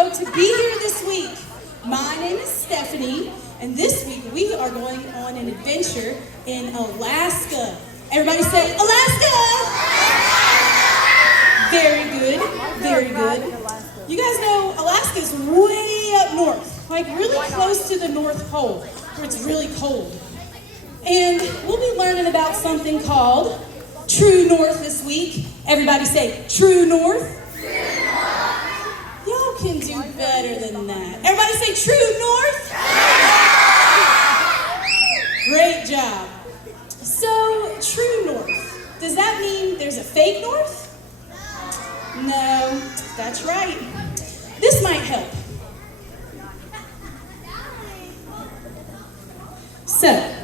So to be here this week, my name is Stephanie, and this week we are going on an adventure in Alaska. Everybody say Alaska! Very good, very good. You guys know Alaska is way up north, like really close to the North Pole, where it's really cold. And we'll be learning about something called True North this week. Everybody say True North. Y'all can do better than that. Everybody say True North. Great job. So, True North. Does that mean there's a fake North? No, that's right. This might help. So,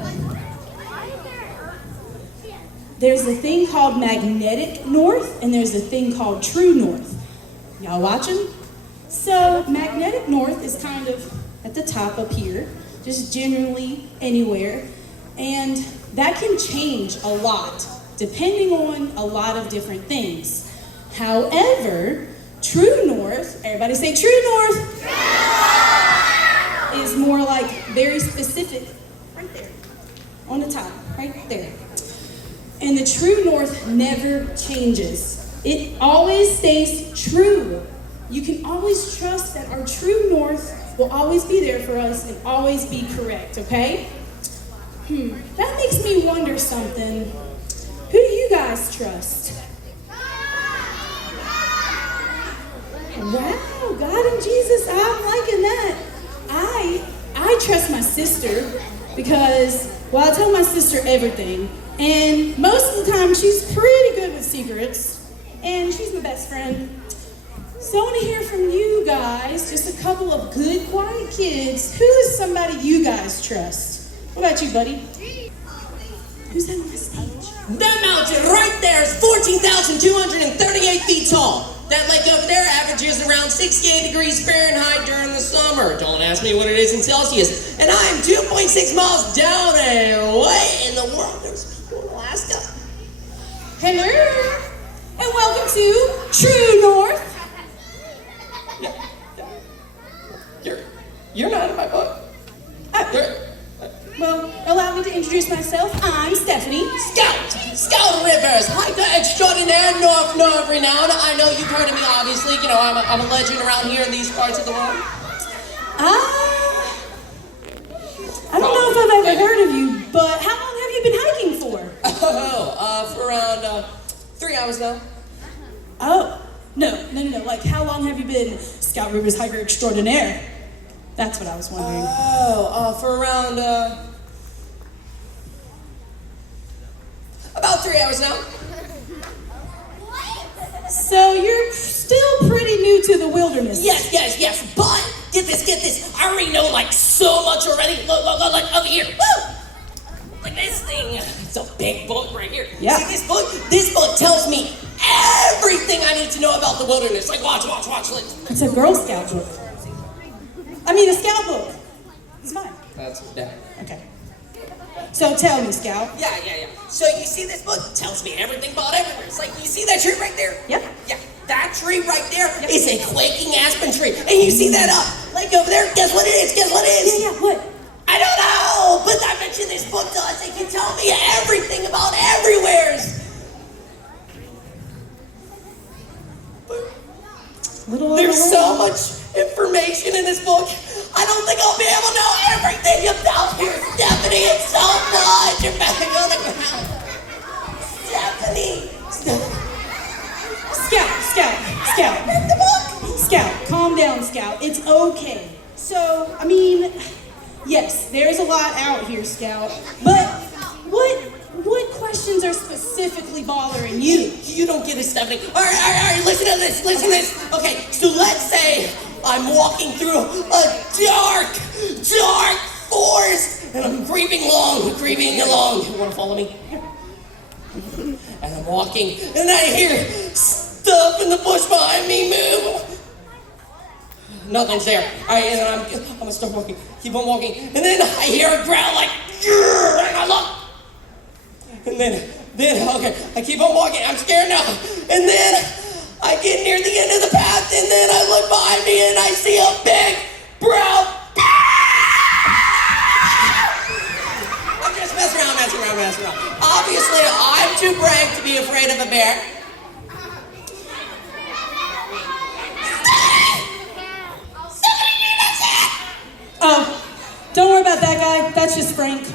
there's a thing called magnetic north, and there's a thing called true north. Y'all watching? So, magnetic north is kind of at the top up here, just generally anywhere, and that can change a lot, depending on a lot of different things. However, true north, everybody say true north, is more like very specific, right there, on the top, right there. And the true north never changes. It always stays true. You can always trust that our true north will always be there for us and always be correct, okay? That makes me wonder something. Who do you guys trust? Wow, God and Jesus, I'm liking that. I trust my sister because, well, I tell my sister everything. And most of the time, she's pretty good with secrets. And she's my best friend. So I want to hear from you guys, just a couple of good, quiet kids. Who is somebody you guys trust? What about you, buddy? Who's that on the stage? That mountain right there is 14,238 feet tall. That lake over there averages around 68 degrees Fahrenheit during the summer. Don't ask me what it is in Celsius. And I am 2.6 miles down and way in the world. There's people in Alaska. Hello, and welcome to True North. You're not in my book. Well, allow me to introduce myself. I'm Stephanie. Scout Rivers, hiker extraordinaire, North renowned. I know you've heard of me, obviously. You know, I'm a legend around here in these parts of the world. I don't know if I've ever heard of you, but how long have you been hiking for? For around 3 hours now. Oh, no. Like, how long have you been Scout Rivers hiker extraordinaire? That's what I was wondering. For around, about 3 hours now. So you're still pretty new to the wilderness. Yes. But get this. I already know like so much already. Look, over here. Woo! Look at this thing. It's a big book right here. Yeah. See this book? This book tells me everything I need to know about the wilderness. Like watch. It's a Girl Scout book. I mean, a Scout book. It's fine. That's that. Okay. So tell me, Scout. Yeah. So you see this book tells me everything about everywhere. It's like, you see that tree right there? Yep. Yeah, that tree right there is a quaking aspen tree. And you see that lake over there? Guess what it is? Yeah, what? I don't know, but I bet you this book does. It can tell me everything about everywheres. There's so much information in this book. I don't think I'll be able to know everything about here, Stephanie. It's so much. You're back on the ground. Stephanie. Scout. Read the book. Scout, calm down, Scout. It's okay. So, I mean, yes, there's a lot out here, Scout. But what questions are specifically bothering you? You don't get it, Stephanie. All right, listen to this. Okay, so let's say I'm walking through a dark forest, and I'm creeping along. You want to follow me? And I'm walking, and I hear stuff in the bush behind me move. Nothing's there. All right, and I'm gonna start walking. Keep on walking, and then I hear a growl like, "Grrr," and I look. And then, okay, I keep on walking. I'm scared now. And then I get near the end of the path, and then I look behind me, and I see a big brown bear. I'm just messing around. Obviously, I'm too brave to be afraid of a bear. Don't worry about that guy. That's just Frank.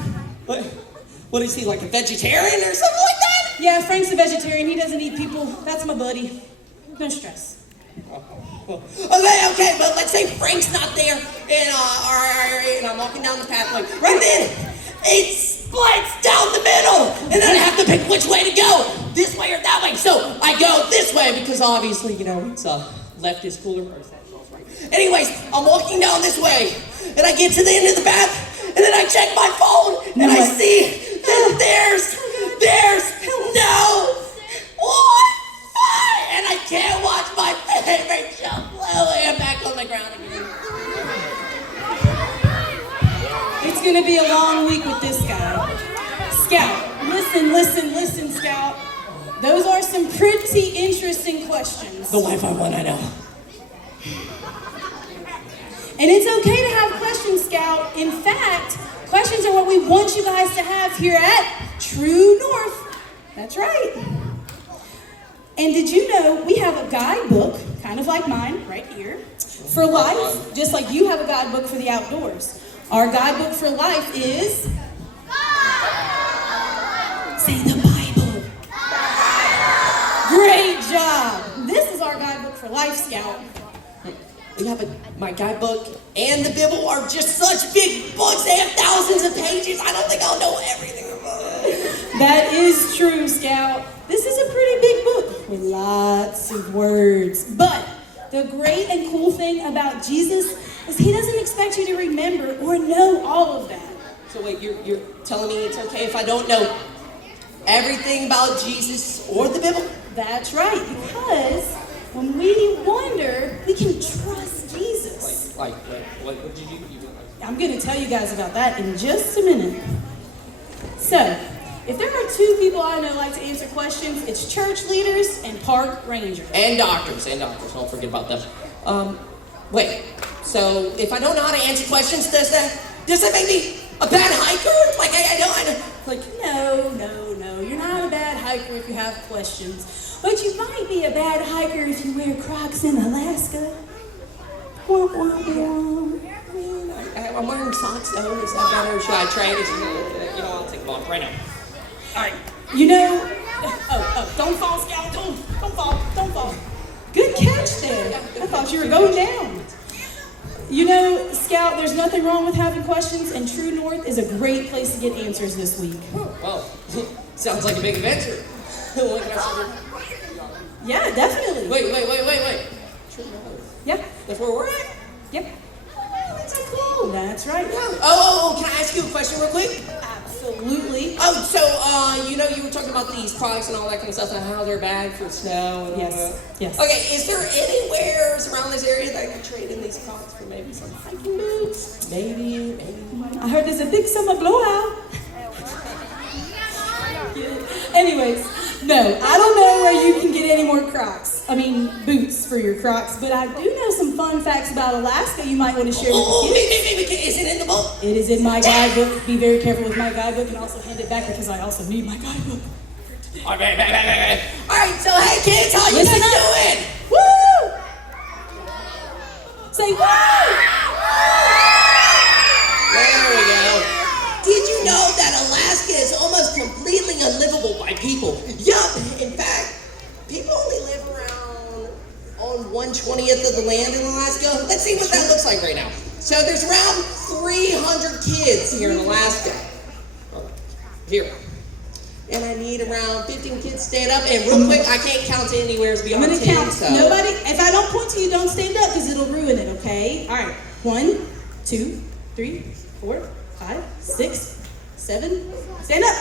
What is he, like a vegetarian or something like that? Yeah, Frank's a vegetarian. He doesn't eat people. That's my buddy. No stress. Okay, but let's say Frank's not there, and I'm walking down the pathway. Right then, it splits down the middle, and then I have to pick which way to go, this way or that way. So I go this way because obviously, it's left is cooler. Anyways, I'm walking down this way, and I get to the end of the path, and then I check my phone, and I see that there's no Wi-Fi, and I can't watch my favorite show, and I'm back on the ground again. It's gonna be a long week with this guy. Scout, listen, Scout. Those are some pretty interesting questions. The Wi-Fi one, I know. And it's okay to have questions, Scout. In fact, questions are what we want you guys to have here at True North. That's right. And did you know we have a guidebook, kind of like mine, right here, for life, just like you have a guidebook for the outdoors. Our guidebook for life is... Say the Bible. Great job. This is our guidebook for life, Scout. We have my guidebook and the Bible are just such big books. They have thousands of pages. I don't think I'll know everything about it. That is true, Scout. This is a pretty big book with lots of words. But the great and cool thing about Jesus is he doesn't expect you to remember or know all of that. So wait, you're telling me it's okay if I don't know everything about Jesus or the Bible? That's right, because when we wonder, we can trust Jesus. What did you do? I'm going to tell you guys about that in just a minute. So, if there are two people I know like to answer questions, it's church leaders and park rangers. And doctors. Don't forget about them. Wait. So if I don't know how to answer questions, does that make me a bad hiker? Like I don't. No. You're not a bad hiker if you have questions. But you might be a bad hiker if you wear Crocs in Alaska. I'm wearing socks though. Is that better? Or should I trade it? I'll take them off right now. All right. Don't fall, Scout. Don't fall. Good catch there. I thought you were going down. Scout, there's nothing wrong with having questions, and True North is a great place to get answers this week. Well, sounds like a big adventure. Yeah, definitely. Wait. True North. Yep. That's where we're at? Yep. That's so cool. That's right. Oh, can I ask you a question real quick? Absolutely. Oh, so, you were talking about these Crocs and all that kind of stuff and how they're bad for snow and all that. Yes. Okay, is there anywhere around this area that I could trade in these Crocs for maybe some hiking boots? Maybe. I heard there's a big summer blowout. Anyways, no, I don't know where you can get any more boots for your Crocs, but I do know some fun facts about Alaska you might want to share with the kids. Maybe. Is it in the book? It is in my guidebook. Be very careful with my guidebook and also hand it back because I also need my guidebook. Okay. All right, so hey kids, how you guys doing? Woo! Say woo! There we go. Did you know that Alaska is almost completely unlivable by people? Yup. In fact, people only live around on 1/20th of the land in Alaska. Let's see what that looks like right now. So there's around 300 kids here in Alaska. Here. And I need around 15 kids to stand up. And real quick, I can't count to anywhere beyond 10. I'm gonna count. So. Nobody, if I don't point to you, don't stand up because it'll ruin it, okay? All right. 1, 2, 3, 4, 5, 6, 7. Stand up.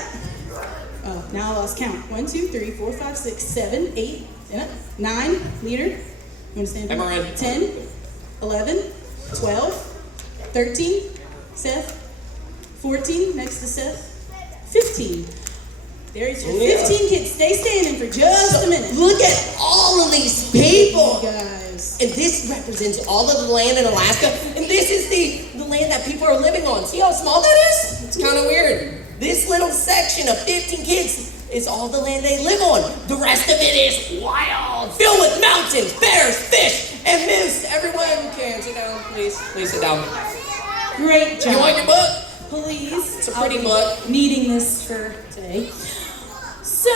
Oh, now I lost count. 1, 2, 3, 4, 5, 6, 7, 8. Stand up. 9. Leader. You want to stand up? I'm 10, 11, 12, 13. Seth. 14. Next to Seth. 15. There's your 15 kids. Stay standing for just a minute. Look at all all of these people. Guys. And this represents all of the land in Alaska. And this is the land that people are living on. See how small that is? It's kind of weird. This little section of 15 kids is all the land they live on. The rest of it is wild, filled with mountains, bears, fish, and moose. Everyone can sit down, please. Please sit down. Great job. You want your book? Please. It's a pretty book. Needing this for today. So,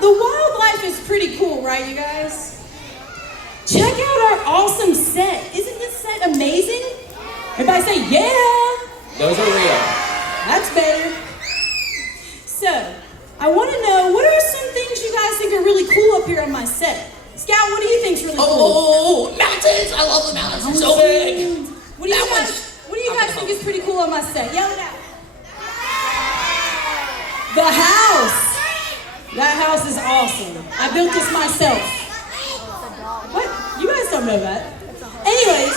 the wildlife is pretty cool, right, you guys? Check out our awesome set. Isn't this set amazing? Everybody say, yeah. Those are real. That's better. So, I want to know, what are some things you guys think are really cool up here on my set? Scout, what do you think's really cool? Oh, mountains! I love the mountains. They're so big. What do you guys think is pretty cool on my set? Yell it out. The house. That house is awesome. I built this myself. What? You guys don't know that. Anyways,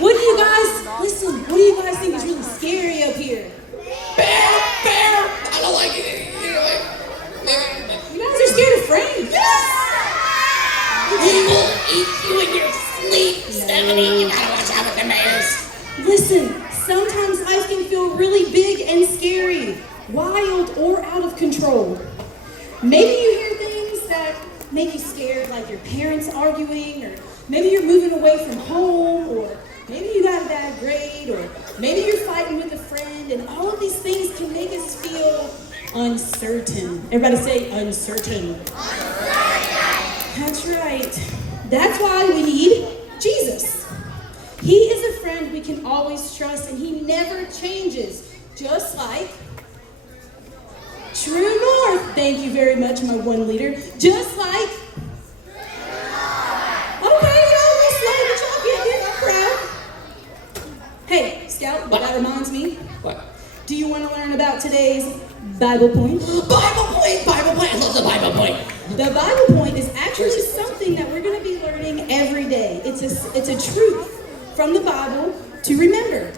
what do you guys think is really scary up here? Bear! I don't like it. You guys are scared of Frank. He will eat you in your sleep, Stephanie. You gotta watch out with the bears. Listen, sometimes life can feel really big and scary, wild or out of control. Maybe you hear things that make you scared, like your parents arguing, or maybe you're moving away from home, or maybe you got a bad grade, or maybe you're fighting with a friend, and all of these things can make us feel uncertain. Everybody say uncertain. That's right. That's why we need Jesus. He is a friend we can always trust, and he never changes, just like True North. Thank you very much, my one leader. Just like, okay, y'all real slow, but y'all get it. I'm proud. Hey, Scout, that reminds me. What? Do you want to learn about today's Bible point? Bible point! Bible point! I love the Bible point. The Bible point is actually something that we're going to be learning every day. It's a truth from the Bible to remember.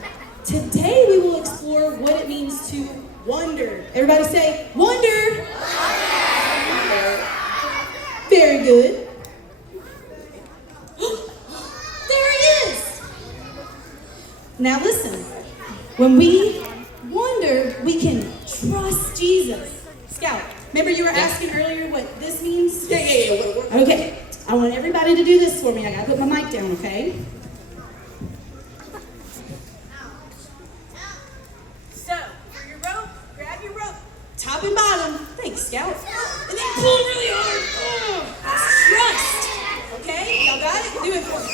Today we will explore what it means to wonder. Everybody say, wonder. Wonder. Very good. There he is. Now listen, when we wonder, we can trust Jesus. Scout, remember you were asking earlier what this means? Yeah. Okay, I want everybody to do this for me. I gotta put my mic down, okay? So, for your rope, grab your rope, top and bottom. Thanks, Scout. And then pull really hard. Trust. Okay, y'all got it? Do it for me.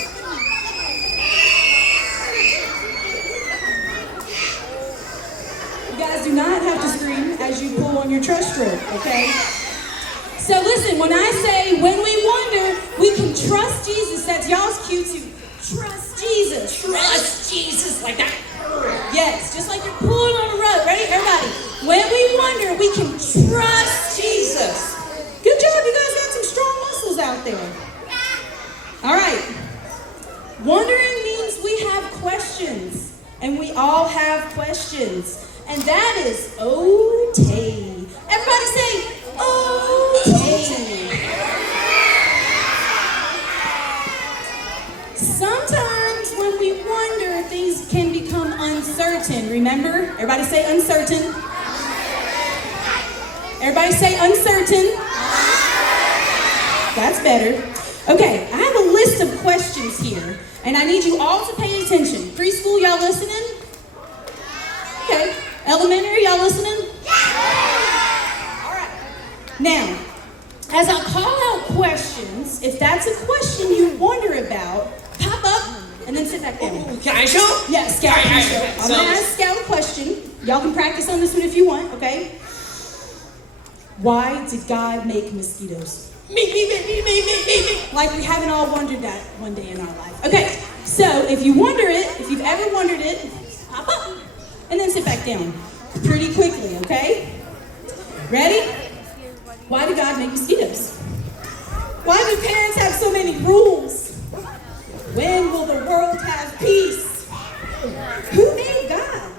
You guys do not have to scream as you pull on your trust rope, okay? So listen, when I say when we wonder, we can trust Jesus. That's y'all's cue to trust Jesus. Trust Jesus like that. Yes, just like you're pulling on a rope. Ready? Everybody. When we wonder, we can trust Jesus. Good job, you guys got some strong muscles out there. All right. Wondering means we have questions. And we all have questions. And that is okay. Everybody say, okay. Sometimes when we wonder, things can become uncertain. Remember? Everybody say uncertain. Everybody say uncertain. That's better. Okay, I have a list of questions here, and I need you all to pay attention. Preschool, y'all listening? Okay. Elementary, y'all listening? All right. Now, as I call out questions, if that's a question you wonder about, pop up and then sit back down. Can I show? Yeah, Scout. I'm going to ask Scout a question. Y'all can practice on this one if you want, okay? Why did God make mosquitoes? Me. Like we haven't all wondered that one day in our life. Okay, so if you wonder it, if you've ever wondered it, pop up and then sit back down pretty quickly, okay? Ready? Why did God make mosquitoes? Why do parents have so many rules? When will the world have peace? Who made God?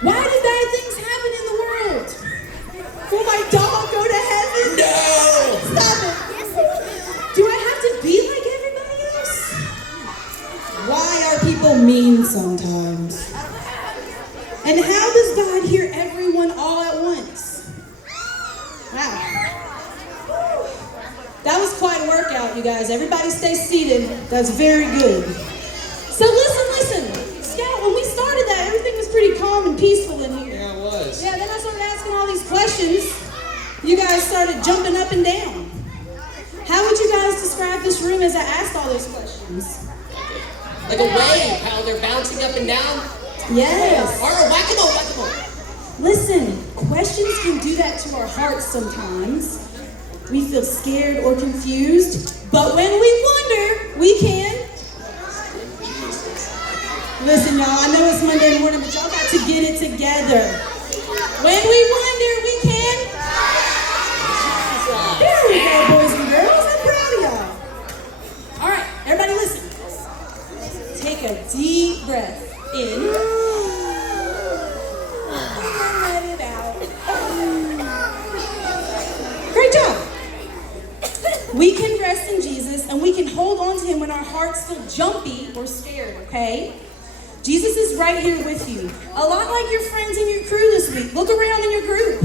Why did bad things happen in the world? Will my dog go to heaven? No! Stop it. And how does God hear everyone all at once? Wow. That was quite a workout, you guys. Everybody stay seated. That's very good. So listen. Scout, when we started that, everything was pretty calm and peaceful in here. Yeah, it was. Yeah, then I started asking all these questions. You guys started jumping up and down. How would you guys describe this room as I asked all those questions? Like a wave, how they're bouncing up and down. Yes. Or whack-a-mole. Listen, questions can do that to our hearts sometimes. We feel scared or confused, but when we wonder, we can. Listen, y'all, I know it's Monday morning, but y'all got to get it together. When we wonder, we can. There we go, boys and girls. I'm proud of y'all. All right, everybody listen. Take a deep breath in. Let it out. Great job. We can rest in Jesus and we can hold on to him when our hearts feel jumpy or scared, okay? Jesus is right here with you. A lot like your friends in your crew this week. Look around in your group.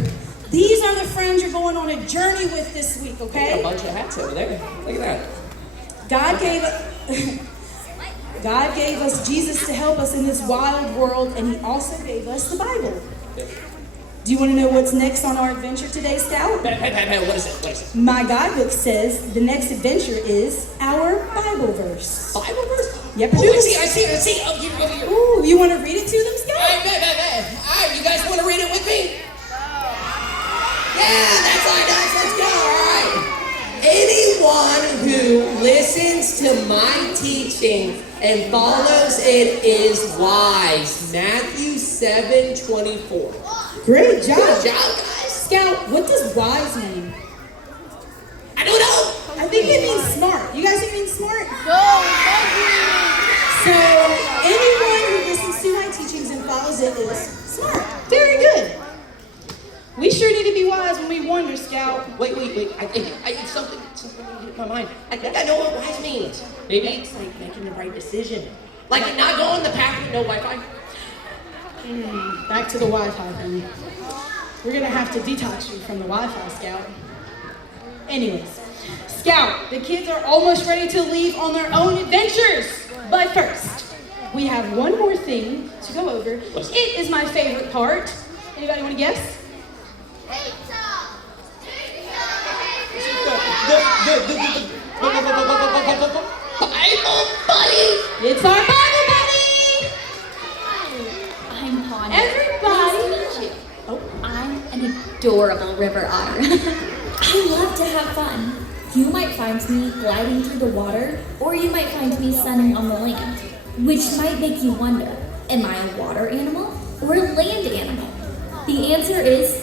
These are the friends you're going on a journey with this week, okay? A bunch of hats over there. Look at that. God gave us Jesus to help us in this wild world, and he also gave us the Bible. Do you want to know what's next on our adventure today, Scout? What is it? My guidebook says the next adventure is our Bible verse. Bible verse? Yep. Oh, I see. Over here. Ooh, you want to read it to them, Scout? All right, you guys want to read it with me? Yeah, that's our guys. Let's go. All right. Anyone who listens to my teaching and follows it is wise. Matthew 7:24. Great job. Good job, guys. Scout, what does wise mean? I don't know. I think it means smart. You guys think it means smart? No, So, anyone who listens to my teachings and follows it is smart. Very good. We sure need to be wise when we wonder, Scout. Wait. I think something hit my mind. I think I know what wise means. Maybe it's like making the right decision. Like not going the path with no Wi-Fi. Back to the Wi-Fi thing. We're gonna have to detox you from the Wi-Fi, Scout. Anyways, Scout, the kids are almost ready to leave on their own adventures. But first, we have one more thing to go over. It is my favorite part. Anybody want to guess? Bible buddy. It's our Bible buddy. I'm Pawnee. Everybody. Nice to meet you. Oh, I'm an adorable river otter. I love to have fun. You might find me gliding through the water, or you might find me sunning on the land, which might make you wonder, am I a water animal or a land animal? The answer is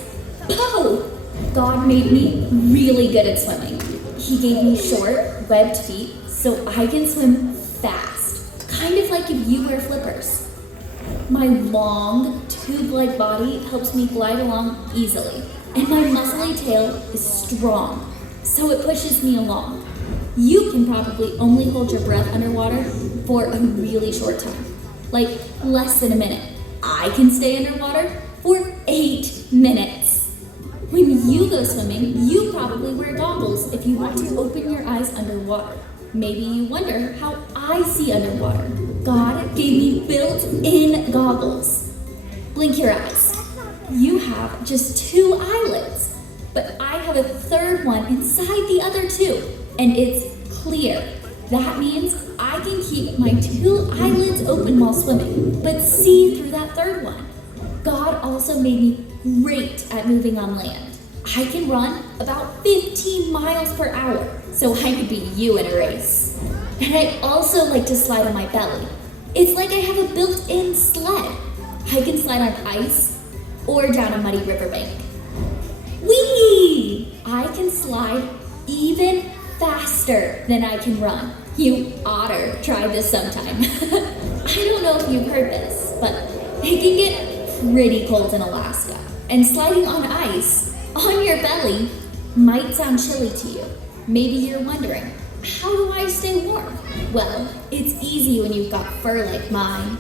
both. God made me really good at swimming. He gave me short, webbed feet so I can swim fast, kind of like if you wear flippers. My long, tube-like body helps me glide along easily, and my muscly tail is strong, so it pushes me along. You can probably only hold your breath underwater for a really short time, like less than a minute. I can stay underwater for 8 minutes. When you go swimming, you probably wear goggles if you want to open your eyes underwater. Maybe you wonder how I see underwater. God gave me built-in goggles. Blink your eyes. You have just 2 eyelids, but I have a third one inside the other 2, and it's clear. That means I can keep my 2 eyelids open while swimming, but see through that third one. God also made me great at moving on land. I can run about 15 miles per hour, so I could beat you in a race. And I also like to slide on my belly. It's like I have a built-in sled. I can slide on ice or down a muddy riverbank. Whee! I can slide even faster than I can run. You oughter try this sometime. I don't know if you've heard this, but it can get pretty cold in Alaska. And sliding on ice on your belly might sound chilly to you. Maybe you're wondering, how do I stay warm? Well, it's easy when you've got fur like mine.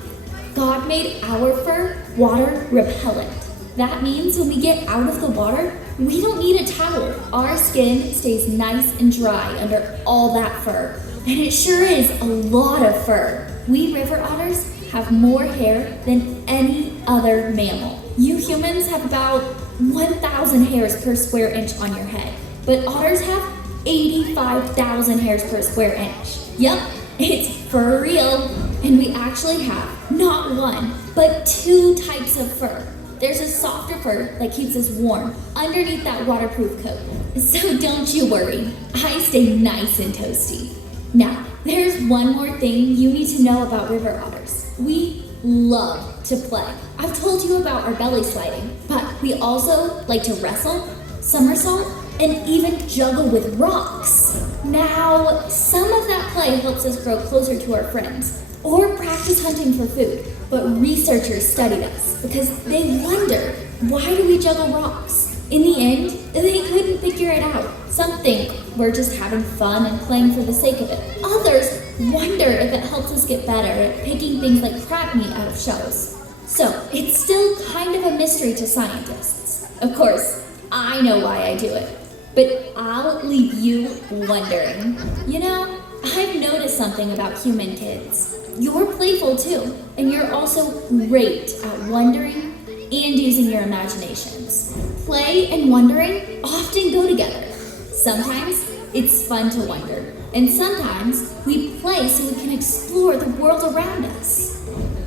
God made our fur water repellent. That means when we get out of the water, we don't need a towel. Our skin stays nice and dry under all that fur. And it sure is a lot of fur. We river otters have more hair than any other mammal. You humans have about 1,000 hairs per square inch on your head, but otters have 85,000 hairs per square inch. Yup, it's for real. And we actually have not one, but 2 types of fur. There's a softer fur that keeps us warm underneath that waterproof coat. So don't you worry, I stay nice and toasty. Now, there's one more thing you need to know about river otters. We love to play. I've told you about our belly sliding, but we also like to wrestle, somersault, and even juggle with rocks. Now, some of that play helps us grow closer to our friends or practice hunting for food, but researchers studied us because they wonder, why do we juggle rocks? In the end, they couldn't figure it out. Some think we're just having fun and playing for the sake of it. Others wonder if it helps us get better at picking things like crab meat out of shells. So, it's still kind of a mystery to scientists. Of course, I know why I do it, but I'll leave you wondering. You know, I've noticed something about human kids. You're playful too, and you're also great at wondering and using your imaginations. Play and wondering often go together. Sometimes it's fun to wonder, and sometimes we play so we can explore the world around us.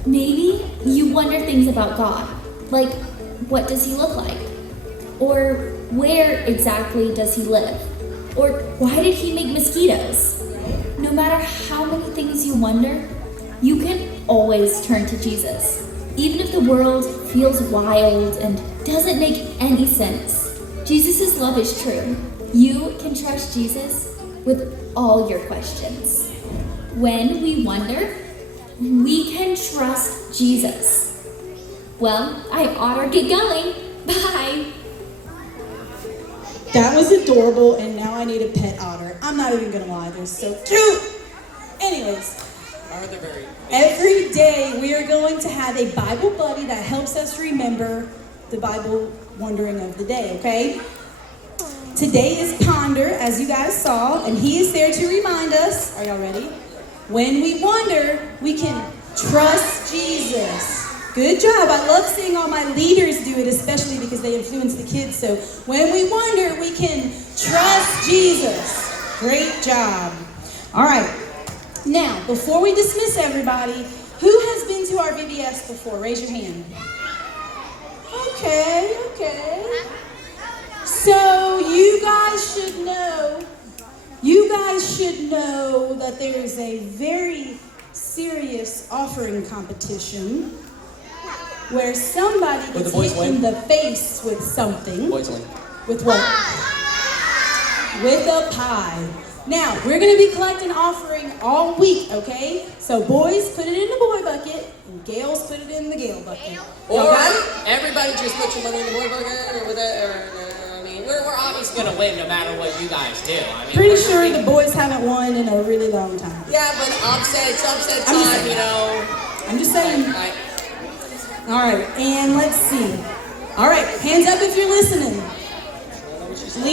Maybe you wonder things about God, like what does he look like? Or where exactly does he live? Or why did he make mosquitoes? No matter how many things you wonder, you can always turn to Jesus. Even if the world feels wild and doesn't make any sense, Jesus' love is true. You can trust Jesus with all your questions. When we wonder, we can trust Jesus. Well, I ought to get going. Bye. That was adorable, and now I need a pet otter. I'm not even gonna lie, they're so cute. Anyways, every day we are going to have a Bible buddy that helps us remember the Bible wondering of the day, okay? Today is Ponder, as you guys saw, and he is there to remind us, are y'all ready? When we wonder, we can trust Jesus. Good job. I love seeing all my leaders do it, especially because they influence the kids. So when we wonder, we can trust Jesus. Great job. All right. Now, before we dismiss everybody, who has been to our VBS before? Raise your hand. Okay. So you guys should know that there is a very serious offering competition where somebody gets hit in the face with something. Boys win. With what? With a pie. Now, we're going to be collecting offering all week, okay? So boys, put it in the boy bucket, and gals, put it in the gal bucket. Or got it? everybody just put your money in the boy bucket, or with that, or I mean, we're obviously going to win no matter what you guys do. I mean, Pretty sure the boys haven't won in a really long time. Yeah, but upset time, you know. I'm just saying. All right, and let's see. All right, hands up if you're listening.